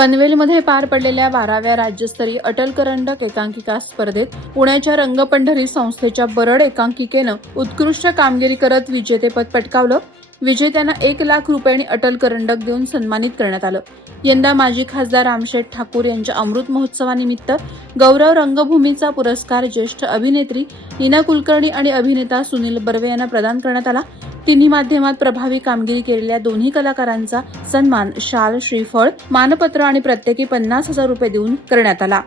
पनवेलमध्ये पार पडलेल्या 12व्या राज्यस्तरीय अटल करंडक एकांकिका स्पर्धेत पुण्याच्या रंगपंढरी संस्थेच्या बरड एकांकिकेनं उत्कृष्ट कामगिरी करत विजेतेपद पटकावलं. विजेत्यांना 1 लाख रुपयांनी अटल करंडक देऊन सन्मानित करण्यात आलं. यंदा माजी खासदार रामशेठ ठाकूर यांच्या अमृत महोत्सवानिमित्त गौरव रंगभूमीचा पुरस्कार ज्येष्ठ अभिनेत्री नीना कुलकर्णी आणि अभिनेता सुनील बर्वे यांना प्रदान करण्यात आला. तिन्ही माध्यमात प्रभावी कामगिरी केलेल्या दोन्ही कलाकारांचा सन्मान शाल, श्रीफळ, मानपत्र आणि प्रत्येकी 50,000 रुपये देऊन करण्यात आला.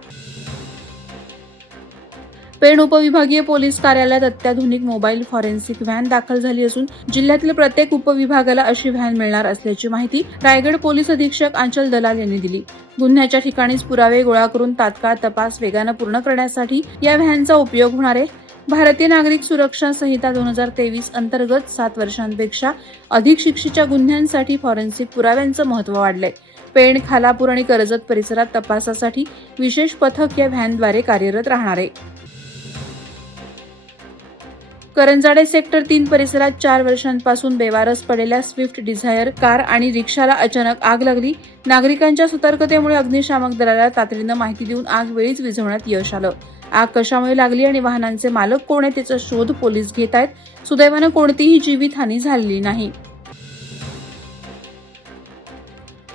पेण उपविभागीय पोलीस कार्यालयात अत्याधुनिक मोबाईल फॉरेन्सिक व्हॅन दाखल झाली असून जिल्ह्यातील प्रत्येक उपविभागाला अशी व्हॅन मिळणार असल्याची माहिती रायगड पोलीस अधीक्षक आंचल दलाल यांनी दिली. गुन्ह्याच्या ठिकाणीच पुरावे गोळा करून तात्काळ तपास वेगानं पूर्ण करण्यासाठी या व्हॅनचा उपयोग होणार आहे. भारतीय नागरिक सुरक्षा संहिता 2023 अंतर्गत 7 वर्षांपेक्षा अधिक शिक्षेच्या गुन्ह्यांसाठी फॉरेन्सिक पुराव्यांचं महत्त्व वाढलंय. पेण, खालापूर आणि कर्जत परिसरात तपासासाठी विशेष पथक या व्हॅनद्वारे कार्यरत राहणार आहे. करंजाडे सेक्टर 3 परिसरात 4 वर्षांपासून बेवारस पडलेल्या स्विफ्ट डिझायर कार आणि रिक्षाला अचानक आग लागली. नागरिकांच्या सतर्कतेमुळे अग्निशामक दलाला तातडीनं माहिती देऊन आग वेळीच विझवण्यात यश आलं. आग कशामुळे लागली आणि वाहनांचे मालक कोण आहेत त्याचा शोध पोलीस घेत आहेत. सुदैवानं कोणतीही जीवितहानी झालेली नाही.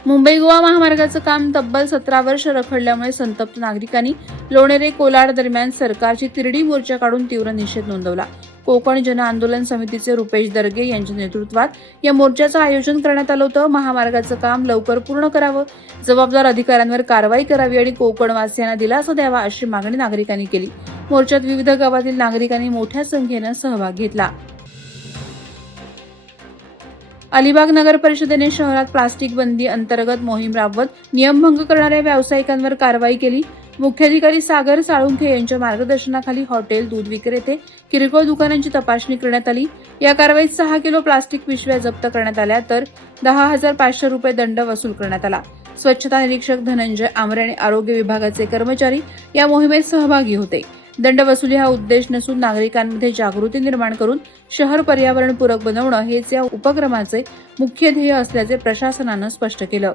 मुंबई गोवा महामार्गाचं काम तब्बल 17 वर्ष रखडल्यामुळे संतप्त नागरिकांनी लोणेरे कोलाड दरम्यान सरकारची तिरडी मोर्चा काढून तीव्र निषेध नोंदवला. कोकण जन आंदोलन समितीचे रुपेश दर्गे यांच्या नेतृत्वात या मोर्चाचं आयोजन करण्यात आलं होतं. महामार्गाचं काम लवकर पूर्ण करावं, जबाबदार अधिकाऱ्यांवर कारवाई करावी आणि कोकणवासियांना दिलासा द्यावा अशी मागणी नागरिकांनी केली. मोर्चात विविध गावातील नागरिकांनी मोठ्या संख्येनं सहभाग घेतला. अलिबाग नगर परिषदेने शहरात प्लास्टिक बंदी अंतर्गत मोहीम राबवत नियमभंग करणाऱ्या व्यावसायिकांवर कारवाई केली. मुख्याधिकारी सागर साळुंखे यांच्या मार्गदर्शनाखाली हॉटेल, दूध विक्रेते, किरकोळ दुकानांची तपासणी करण्यात आली. या कारवाईत 6 किलो प्लास्टिक पिशव्या जप्त करण्यात आल्या तर 10,500 रुपये दंड वसूल करण्यात आला. स्वच्छता निरीक्षक धनंजय आमरे आणि आरोग्य विभागाचे कर्मचारी या मोहिमेत सहभागी होते. दंड वसुली हा उद्देश नसून नागरिकांमध्ये जागृती निर्माण करून शहर पर्यावरणपूरक बनवणं हेच या उपक्रमाचे मुख्य ध्येय असल्याचे प्रशासनानं स्पष्ट केलं.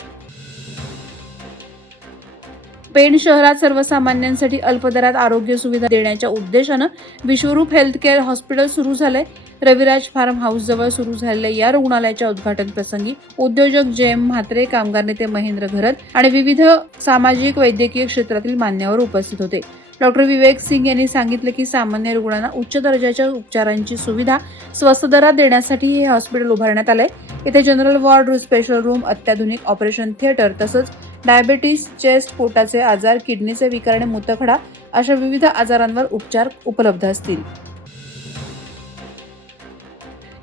पेण शहरात सर्वसामान्यांसाठी अल्पदरात आरोग्य सुविधा देण्याच्या उद्देशानं विश्वरूप हेल्थकेअर हॉस्पिटल सुरू झालंय. रविराज फार्म हाऊस जवळ सुरू झालेल्या या रुग्णालयाच्या उद्घाटन प्रसंगी उद्योजक जयम म्हात्रे, कामगार नेते महेंद्र घरत आणि विविध सामाजिक वैद्यकीय क्षेत्रातील मान्यवर उपस्थित होते. डॉक्टर विवेक सिंग यांनी सांगितलं की सामान्य रुग्णांना उच्च दर्जाच्या उपचारांची सुविधा स्वस्त दरात देण्यासाठी हे हॉस्पिटल उभारण्यात आलंय. इथे जनरल वॉर्ड, स्पेशल रूम, अत्याधुनिक ऑपरेशन थिएटर तसंच डायबेटीस, चेस्ट, पोटाचे आजार, किडनीचे विकार आणि मूत्रखडा अशा विविध आजारांवर उपचार उपलब्ध असतील.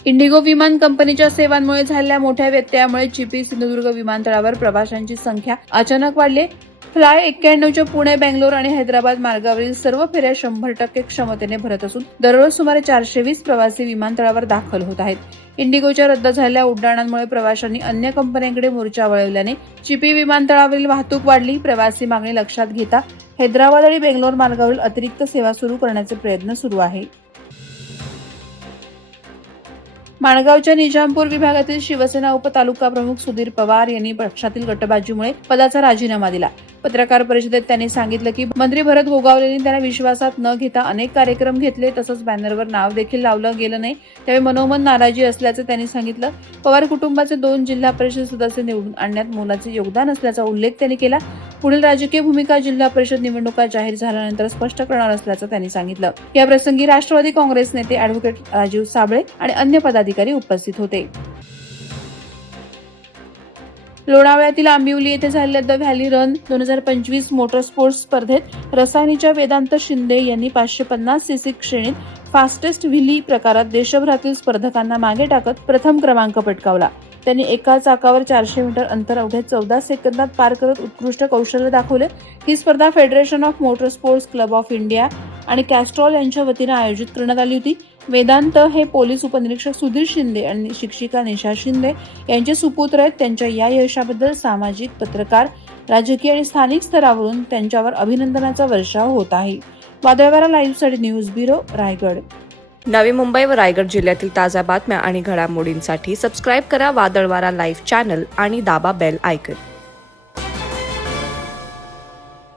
इंडिगो विमान कंपनीच्या सेवांमुळे झालेल्या मोठ्या व्यत्ययामुळे चिपी सिंधुदुर्ग विमानतळावर प्रवाशांची संख्या अचानक वाढली. फ्लाय 91च्या पुणे, बेंगलोर आणि हैदराबाद मार्गावरील सर्व फेऱ्या 100% क्षमतेने भरत असून दररोज सुमारे 420 प्रवासी विमानतळावर दाखल होत आहेत. इंडिगोच्या रद्द झालेल्या उड्डाणांमुळे प्रवाशांनी अन्य कंपन्यांकडे मोर्चा वळवल्याने चिपी विमानतळावरील वाहतूक वाढली. प्रवासी मागणी लक्षात घेता हैदराबाद आणि बेंगलोर मार्गावरील अतिरिक्त सेवा सुरू करण्याचे प्रयत्न सुरू आहे. माणगावच्या निजामपूर विभागातील शिवसेना उपतालुका प्रमुख सुधीर पवार यांनी पक्षातील गटबाजीमुळे पदाचा राजीनामा दिला. पत्रकार परिषदेत त्यांनी सांगितलं की मंत्री भरत गोगावलेंनी त्यांना विश्वासात न घेता अनेक कार्यक्रम घेतले, तसंच बॅनरवर नाव देखील लावलं गेलं नाही, त्यावेळी मनोमन नाराजी असल्याचं त्यांनी सांगितलं. पवार कुटुंबाचे 2 जिल्हा परिषद सदस्य निवडून आणण्यात मोलाचे योगदान असल्याचा उल्लेख त्यांनी केला. पुढील राजकीय भूमिका जिल्हा परिषद निवडणुका जाहीर झाल्यानंतर स्पष्ट करणार असल्याचं त्यांनी सांगितलं. या प्रसंगी राष्ट्रवादी काँग्रेस नेते अॅडव्होकेट राजीव साबळे आणि अन्य पदाधिकारी उपस्थित होते. लोणावळ्यातील आंबिवली येथे झालेल्या the valley run 2025 motor sports स्पर्धेत रसायनीच्या वेदांत शिंदे यांनी 550 सीसी श्रेणीत फास्टेस्ट व्हीली प्रकारात देशभरातील स्पर्धकांना मागे टाकत प्रथम क्रमांक पटकावला. त्यांनी एका चाकावर 400 मीटर अंतर अवघ्या 14 सेकंदात पार करत उत्कृष्ट कौशल्य दाखवले. ही स्पर्धा federation of motor sports club of India आणि कॅस्ट्रॉल यांच्या वतीनं आयोजित करण्यात आली होती. वेदांत हे पोलीस उपनिरीक्षक सुधीर शिंदे आणि शिक्षिका निशा शिंदे यांचे सुपुत्र आहेत. त्यांच्या या यशाबद्दल सामाजिक, पत्रकार, राजकीय आणि स्थानिक स्तरावरून त्यांच्यावर अभिनंदनाचा वर्षाव होत आहे. वादळवारा लाईव्हसाठी न्यूज ब्युरो, रायगड. नवी मुंबई व रायगड जिल्ह्यातील ताज्या बातम्या आणि घडामोडींसाठी सबस्क्राईब करा वादळवारा लाईव्ह चॅनल आणि दाबा बेल आयकॉन.